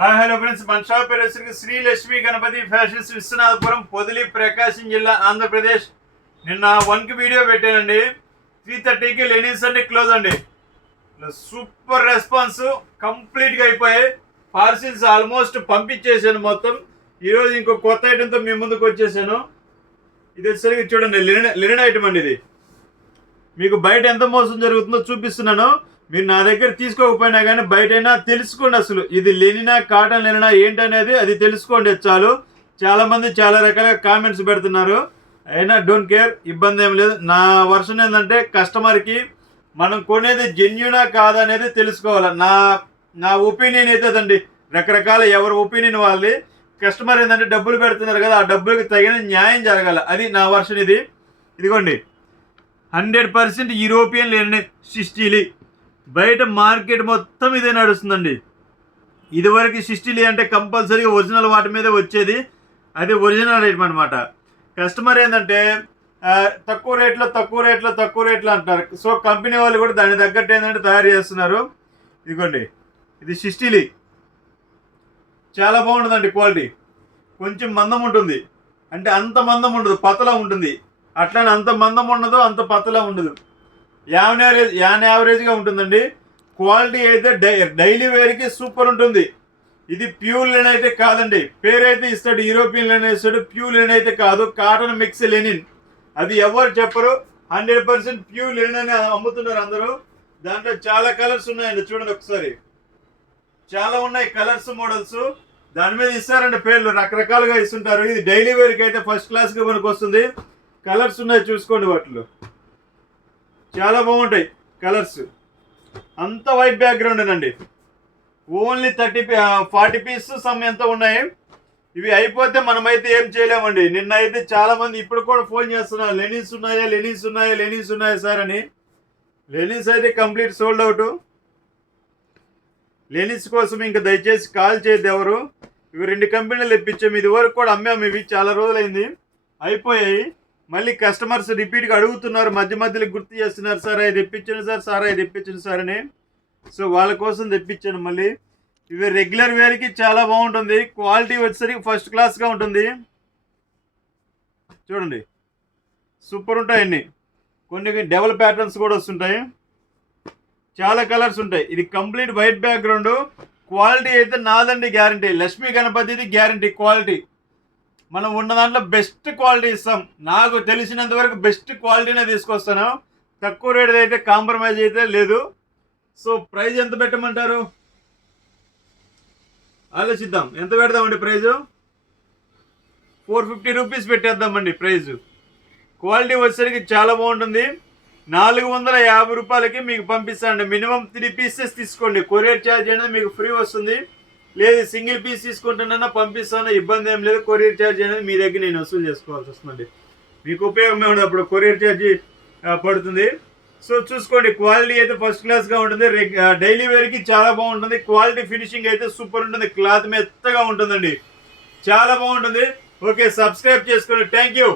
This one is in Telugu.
హాయ్ హలో ఫ్రెండ్స్, మన షాప్ పేరు శ్రీ లక్ష్మీ గణపతి ఫ్యాషన్స్, విశ్వనాథపురం, పొదిలి, ప్రకాశం జిల్లా, ఆంధ్రప్రదేశ్. నిన్న 1కి వీడియో పెట్టానండి. 3:30కి లెనిన్స్ అన్ని క్లోజ్ అండి. సూపర్ రెస్పాన్స్, కంప్లీట్గా అయిపోయాయి. పార్సిల్స్ ఆల్మోస్ట్ పంపించేసాను మొత్తం. ఈరోజు ఇంకో కొత్త ఐటెంతో మీ ముందుకు వచ్చేసాను. ఇది వచ్చేసరికి చూడండి, లినన్ ఐటమ్ అండి. ఇది మీకు బయట ఎంత మోసం జరుగుతుందో చూపిస్తున్నాను. మీరు నా దగ్గర తీసుకోకపోయినా కానీ బయటైనా తెలుసుకోండి. అసలు ఇది లెనినా కాటన్ లెనినా ఏంటనేది అది తెలుసుకోండి చాలు. చాలామంది చాలా రకాలుగా కామెంట్స్ పెడుతున్నారు. అయినా డోంట్ కేర్, ఇబ్బంది ఏం లేదు. నా వర్షన్ ఏంటంటే కస్టమర్కి మనం కొనేది జెన్యునా కాదా అనేది తెలుసుకోవాలి. నా ఒపీనియన్ అయితే అదండి. రకరకాల ఎవరి ఒపీనియన్ వాళ్ళది. కస్టమర్ ఏంటంటే డబ్బులు పెడుతున్నారు కదా, ఆ డబ్బులకి తగిన న్యాయం జరగాలి. అది నా వర్షన్. ఇదిగోండి 100% యూరోపియన్ లెనిన్ సిస్టీలీ. బయట మార్కెట్ మొత్తం ఇదే నడుస్తుందండి. ఇదివరకు సిస్టీలీ అంటే కంపల్సరీగా ఒరిజినల్ వాటి మీద వచ్చేది. అది ఒరిజినల్ రేట్ అనమాట. కస్టమర్ ఏంటంటే తక్కువ రేట్లో అంటారు. సో కంపెనీ వాళ్ళు కూడా దాని తగ్గట్టు ఏంటంటే తయారు చేస్తున్నారు. ఇదిగోండి, ఇది సిస్టీలీ. చాలా బాగుంటుందండి క్వాలిటీ. కొంచెం మందం ఉంటుంది, అంటే అంత మందం ఉండదు, పతలా ఉంటుంది. అట్లానే అంత మందం ఉండదు, అంత పతలా ఉండదు. యావరేజ్గా ఉంటుందండి. క్వాలిటీ అయితే డైలీ వేర్కి సూపర్ ఉంటుంది. ఇది ప్యూర్ లెనిన్ అయితే కాదండి. పేరైతే ఇస్తాడు, యూరోపియన్ లెనిన్ ఇస్తాడు. ప్యూర్ లెనిన్ అయితే కాదు, కాటన్ మిక్స్ లెనిన్. అది ఎవరు చెప్పరు. 100% ప్యూర్ లెనిన్ అని అమ్ముతున్నారు అందరూ. దాంట్లో చాలా కలర్స్ ఉన్నాయండి, చూడండి ఒకసారి. చాలా ఉన్నాయి కలర్స్, మోడల్స్. దాని మీద ఇస్తారండి పేర్లు, రకరకాలుగా ఇస్తుంటారు. ఇది డైలీ వేర్కి అయితే ఫస్ట్ క్లాస్గా మనకు వస్తుంది. కలర్స్ ఉన్నాయి, చూసుకోండి. వాటిలో చాలా బాగుంటాయి కలర్స్. అంత వైట్ బ్యాక్గ్రౌండ్ అండి. ఓన్లీ 40 పీసెస్ సమ్ ఎంత ఉన్నాయి. ఇవి అయిపోతే మనమైతే ఏం చేయలేమండి. నిన్న అయితే చాలా మంది ఇప్పుడు కూడా ఫోన్ చేస్తున్నారు, లెనిన్స్ ఉన్నాయా సార్ అని. లెనిన్స్ అయితే కంప్లీట్ సోల్డ్ అవుట్. లెనిన్స్ కోసం ఇంకా దయచేసి కాల్ చేయద్దు ఎవరు. ఇవి 2 కంపెనీలు ఇప్పించాము. ఇది వరకు కూడా అమ్మాము. ఇవి చాలా రోజులైంది, అయిపోయాయి. మళ్ళీ కస్టమర్స్ రిపీట్గా అడుగుతున్నారు, మధ్యలో గుర్తు చేస్తున్నారు, సార్ అది తెప్పించండి సార్ అని. సో వాళ్ళ కోసం తెప్పించాను మళ్ళీ. ఇవి రెగ్యులర్ వేర్కి చాలా బాగుంటుంది. క్వాలిటీ వచ్చేసరికి ఫస్ట్ క్లాస్గా ఉంటుంది. చూడండి, సూపర్ ఉంటాయండి. కొన్ని డబుల్ ప్యాటర్న్స్ కూడా వస్తుంటాయి. చాలా కలర్స్ ఉంటాయి. ఇది కంప్లీట్ వైట్ బ్యాక్గ్రౌండ్. క్వాలిటీ అయితే నాదండి గ్యారంటీ. లక్ష్మీ గణపతిది గ్యారంటీ క్వాలిటీ. మనం ఉన్న దాంట్లో బెస్ట్ క్వాలిటీ ఇస్తాం. నాకు తెలిసినంత వరకు బెస్ట్ క్వాలిటీనే తీసుకొస్తాను. తక్కువ రేట్ అయితే కాంప్రమైజ్ అయితే లేదు. సో ప్రైజ్ ఎంత పెట్టమంటారు ఆలోచిద్దాం. ఎంత పెడదామండి ప్రైజు? 450 రూపీస్ పెట్టేద్దామండి ప్రైజు. క్వాలిటీ వచ్చేసరికి చాలా బాగుంటుంది. 450 రూపాయలకి మీకు పంపిస్తానండి. మినిమం 3 పీసెస్ తీసుకోండి. కొరియర్ ఛార్జ్ అనేది మీకు ఫ్రీ వస్తుంది. లేదు సింగిల్ పీస్ తీసుకుంటున్నా పంపిస్తాను, ఇబ్బంది ఏం లేదు. కొరియర్ ఛార్జ్ అనేది మీ దగ్గర నేను వసూలు చేసుకోవాల్సి వస్తుందండి. మీకు ఉపయోగమే ఉండదు, అప్పుడు కొరియర్ ఛార్జీ పడుతుంది. సో చూసుకోండి, క్వాలిటీ అయితే ఫస్ట్ క్లాస్గా ఉంటుంది. డైలీ వేర్కి చాలా బాగుంటుంది. క్వాలిటీ ఫినిషింగ్ అయితే సూపర్ ఉంటుంది. క్లాత్ మెత్తగా ఉంటుందండి, చాలా బాగుంటుంది. ఓకే, సబ్స్క్రైబ్ చేసుకోండి. Thank you.